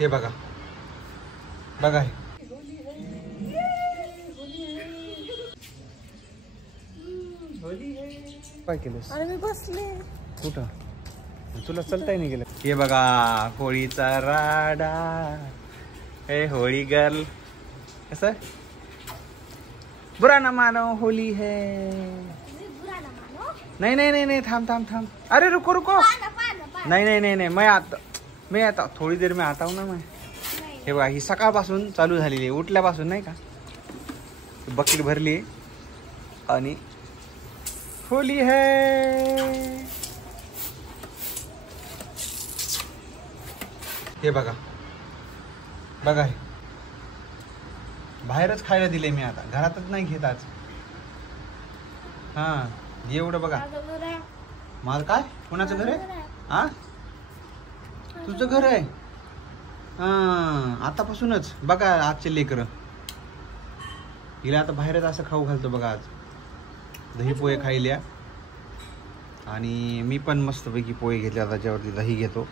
हे बघा बघा हे काय केलंस? अरे मी बसले कुठं? तुला चलताय नाही गेलं. हे बघा होळीचा राडा. हे होळी गर्ल कसं बुरा ना मानो होली है. नहीं नहीं नहीं नहीं थांब थांब थांब. अरे रुको रुको. नहीं नहीं नहीं नहीं मैं आता थोड़ी देर में आता हूँ ना मैं. हे बघा ही सकाळपासून चालू झालेली आहे. उठल्यापासून नाही का बकेट भरली आणि होली है. हे बघा बघा हे बाहेरच खायला दिले मी. आता घरातच नाही घेत आज. हा एवढं बघा. माझं काय कोणाचं घर आहे? हा तुझं घर आहे. हा आतापासूनच बघा आजचे लेकरं हिला आता बाहेरच असं खाऊ घालतो बघा. आज दही पोहे खायल्या आणि मी पण मस्तपैकी पोहे घेतले. आता त्याच्यावरती दही घेतो.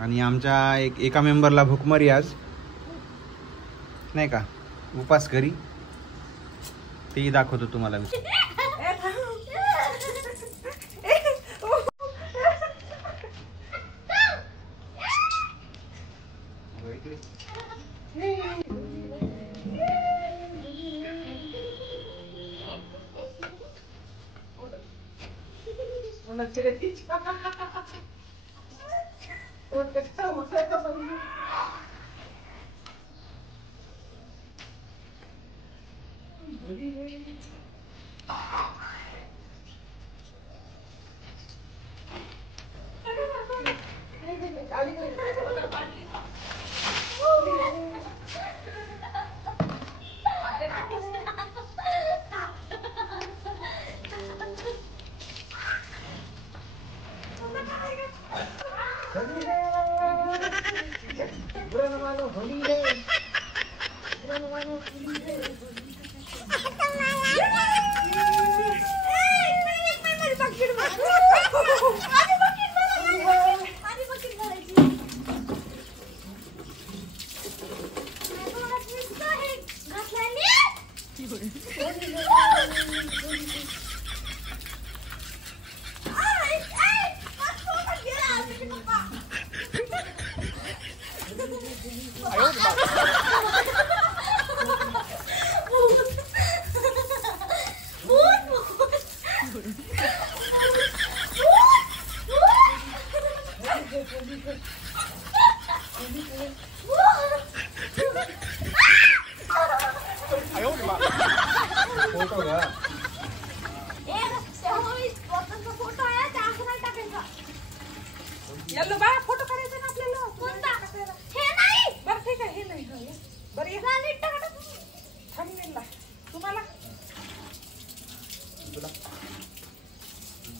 आणि आमच्या एका मेंबरला भूकमारी आज नाही का उपास घरी तेही दाखवतो तुम्हाला मी.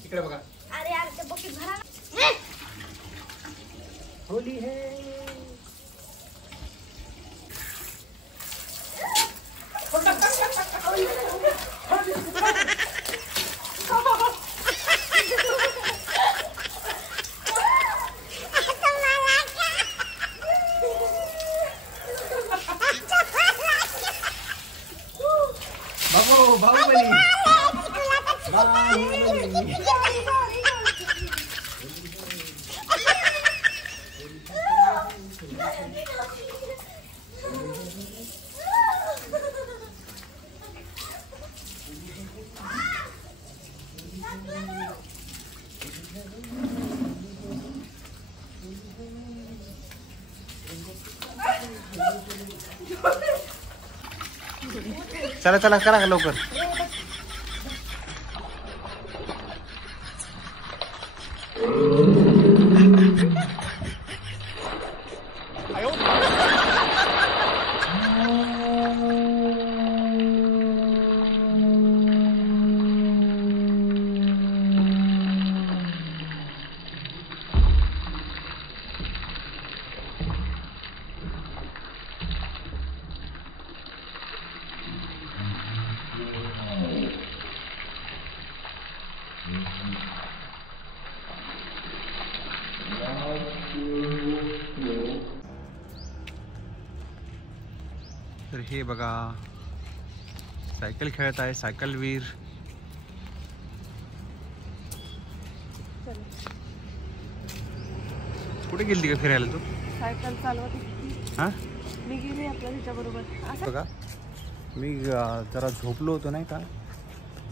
इकडे बघा. अरे यार ते बकेट भरा. होली है. बाहुबली चला चला करा लवकर. तर हे बघा सायकल खेळत आहे सायकलवीर. कुठे गेलती का फिरायला तू? सायकल चालवत होती. हा मी गेली आपल्या तिच्याबरोबर. बघा मी जरा झोपलो होतो नाही का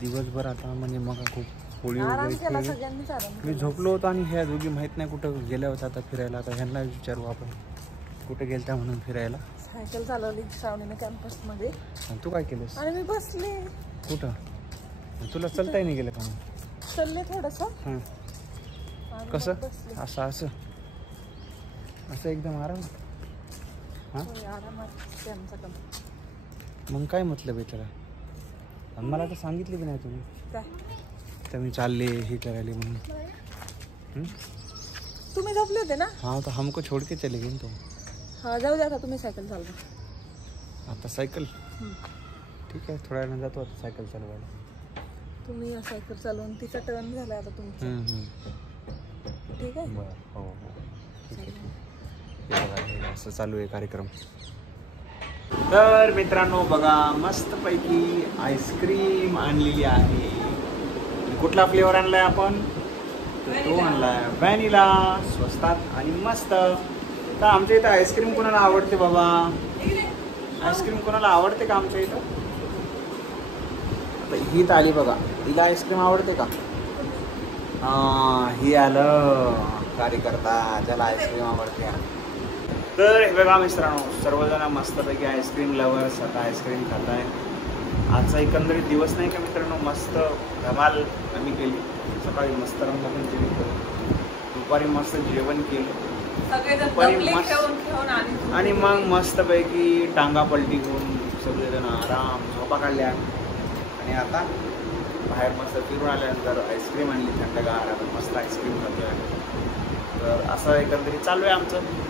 दिवसभर. आता म्हणजे मग खूप होळी आराम वगैरे केला, खेळली. सगळ्यांनीच आराम मी केला. झोपलो होतो आणि ह्या दोघी माहीत नाही कुठं गेल्या होत्या आता फिरायला. आता ह्यांना विचारू आपण कुठे गेलत्या म्हणून फिरायला. सायकल चालवली श्रावणीने कॅम्पस मध्ये. आणि तू काय केलंस? आणि मी बसले. कुठं? तुला चलताही नाही गेलं का मग? चालले थोडस. हां कसं असं असं असं एकदम आराम. हां आरामात त्यांचा कम. मग काय मतलब आहे त्याला? आणि मला तर सांगितलं की नाही तुम्ही काय तर मी चालले हे करायले म्हणून. तुम्ही झोपले होते ना? हाँ तो हमको छोड़ के चले गए तो. हा जाऊ द्या, आता तुम्ही सायकल चालवा. आता सायकल ठीक आहे थोड्या वेळानं जातो आता सायकल चालवायला. तुम्ही सायकल चालवून तिचा टर्न झाला आता तुमचा. ठीक आहे. बरं हो हो ठीक आहे. हे बघा हे असं चालू आहे कार्यक्रम. तर मित्रांनो बघा मस्तपैकी आईस्क्रीम आणलेली आहे. कुठला फ्लेवर आणलाय आपण? तो आणलाय व्हॅनिला, स्वस्तात आणि मस्त. तर आमच्या इथं आईस्क्रीम कोणाला आवडते बाबा? आईस्क्रीम कोणाला आवडते का आमच्या इथं? आता ही तर आली बघा. हिला आईस्क्रीम आवडते का? ही आलं कार्यकर्ता ज्याला आईस्क्रीम आवडते. तर हे बघा मित्रांनो सर्वजण मस्तपैकी आईस्क्रीम लवर्स आता आईस्क्रीम खात आहे. आजचा एकंदरीत दिवस नाही का मित्रांनो मस्त धमाल आम्ही केली. सकाळी मस्त रंगपंचमी केली, दुपारी मस्त जेवण केलं आणि मग मस्तपैकी टांगा पलटी करून सगळेजण आराम झोपा काढल्या. आणि आता बाहेर मस्त फिरून आल्यानंतर आईस्क्रीम आणली थंडगार. आता मस्त आईस्क्रीम खातोय. तर असं एकंदरीत चालू आहे आमचं.